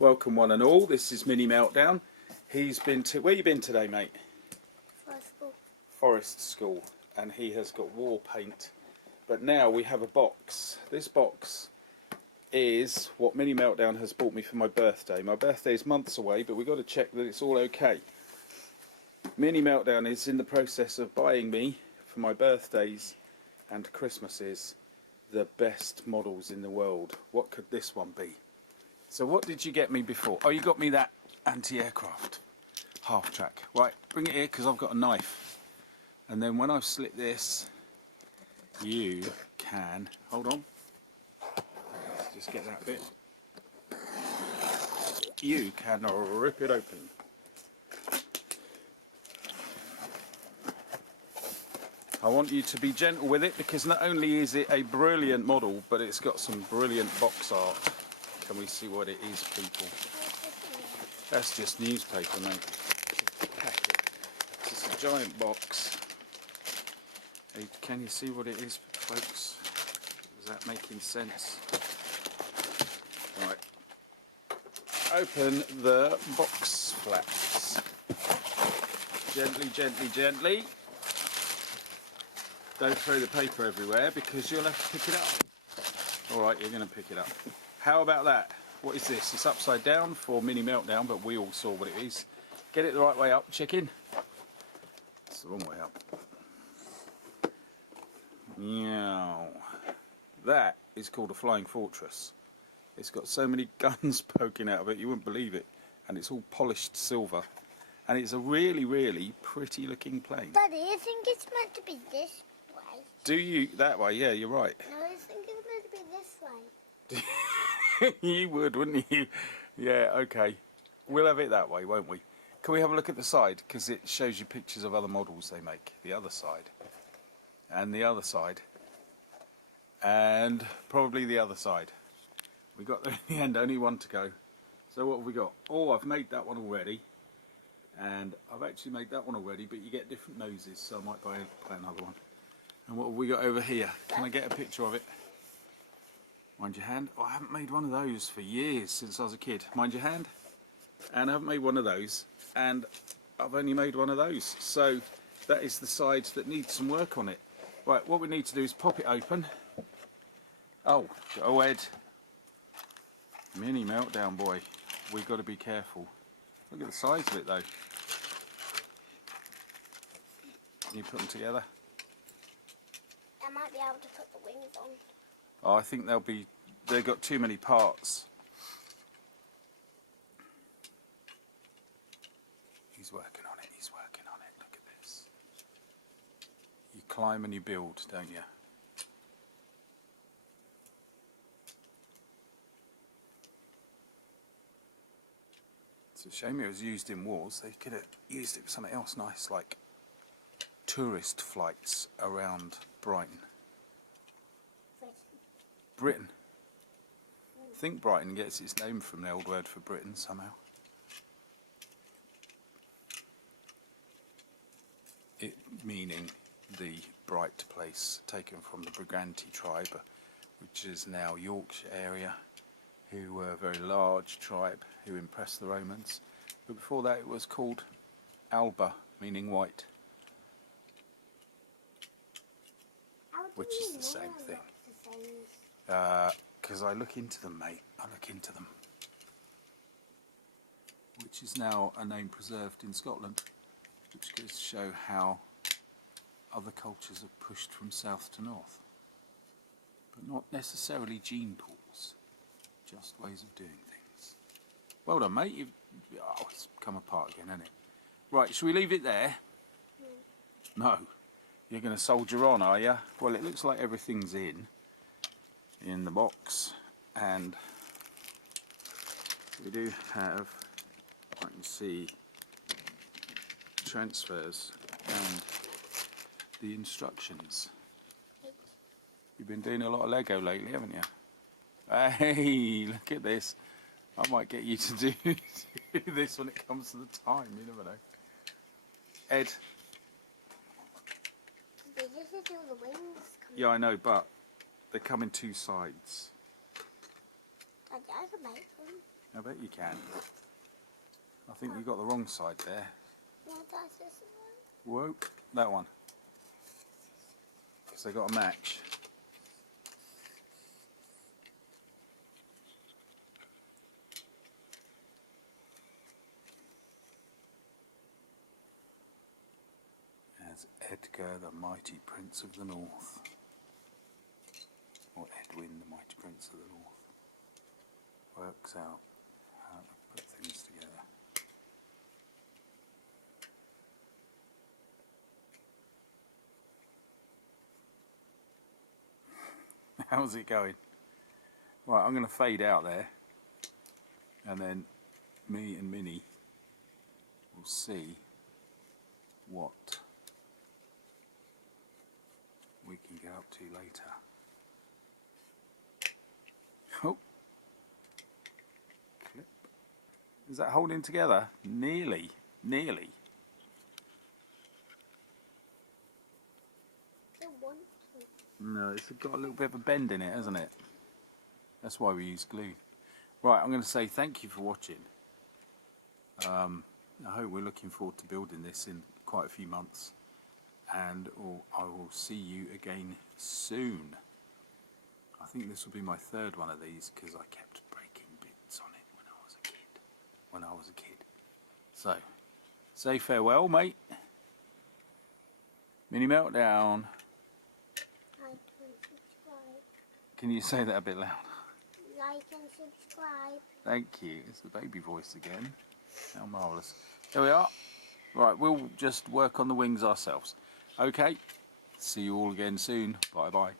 Welcome one and all, this is Minimeltdown. He's been to, where you been today, mate? Forest School. Forest School, and he has got wall paint. But now we have a box. This box is what Minimeltdown has bought me for my birthday. My birthday is months away, but we've got to check that it's all okay. Minimeltdown is in the process of buying me, for my birthdays and Christmases, the best models in the world. What could this one be? So what did you get me before? Oh, you got me that anti-aircraft half-track. Right, bring it here because I've got a knife. And then when I've slit this, you can... Hold on. Just get that bit. You can rip it open. I want you to be gentle with it because not only is it a brilliant model, but it's got some brilliant box art. Can we see what it is, people? That's just newspaper, mate. It's a giant box. Hey, can you see what it is, folks? Is that making sense? Right. Open the box flaps. Gently, gently, gently. Don't throw the paper everywhere because you'll have to pick it up. Alright, you're going to pick it up. How about that? What is this? It's upside down for Minimeltdown, but we all saw what it is. Get it the right way up, chicken. It's the wrong way up. Meow. That is called a flying fortress. It's got so many guns poking out of it, you wouldn't believe it. And it's all polished silver. And it's a really, really pretty looking plane. Daddy, I think it's meant to be this way. Do you? That way? Yeah, you're right. No, I think it's meant to be this way. You would, wouldn't you? Yeah, okay. We'll have it that way, won't we? Can we have a look at the side? Because it shows you pictures of other models they make. The other side. And the other side. And probably the other side. We got there in the end, only one to go. So what have we got? Oh, I've made that one already. And I've actually made that one already, but you get different noses, so I might buy another one. And what have we got over here? Can I get a picture of it? Mind your hand. Oh, I haven't made one of those for years, since I was a kid. Mind your hand. And I haven't made one of those. And I've only made one of those. So that is the side that needs some work on it. Right, what we need to do is pop it open. Oh, go ahead. Minimeltdown, boy. We've got to be careful. Look at the size of it, though. Can you put them together? I might be able to put the wings on. Oh, I think they've got too many parts. He's working on it, he's working on it. Look at this. You climb and you build, don't you? It's a shame it was used in wars. They could have used it for something else nice, like tourist flights around Brighton. Britain. I think Brighton gets its name from the old word for Britain somehow. It meaning the bright place, taken from the Briganti tribe, which is now Yorkshire area, who were a very large tribe who impressed the Romans. But before that it was called Alba, meaning white. Which is the same thing. Because I look into them, mate. I look into them. Which is now a name preserved in Scotland, which goes to show how other cultures have pushed from south to north. But not necessarily gene pools, just ways of doing things. Well done, mate. Oh, it's come apart again, hasn't it? Right, shall we leave it there? No. You're going to soldier on, are you? Well, it looks like everything's in the box, and we do have, I can see, transfers and the instructions. You've been doing a lot of Lego lately, haven't you? Hey, look at this. I might get you to do this when it comes to the time, you never know. Ed. They just do the wings. Yeah, I know, but they come in two sides. I can make them. I bet you can. I think you got the wrong side there. Yeah, that's this one. Whoa, that one. Because they got a match. As Edgar, the mighty prince of the north. Or Edwin, the mighty prince of the north. Works out how to put things together. How's it going? Right, I'm going to fade out there, and then me and Minnie will see what we can get up to later. Oh, clip. Is that holding together? Nearly, nearly. No, it's got a little bit of a bend in it, hasn't it? That's why we use glue. Right, I'm going to say thank you for watching. I hope we're looking forward to building this in quite a few months. And I will see you again soon. I think this will be my third one of these because I kept breaking bits on it when I was a kid. So, say farewell, mate. Mini Meltdown. Like and subscribe. Can you say that a bit loud? Like and subscribe. Thank you. It's the baby voice again. How marvellous. There we are. Right, we'll just work on the wings ourselves. Okay. See you all again soon. Bye bye.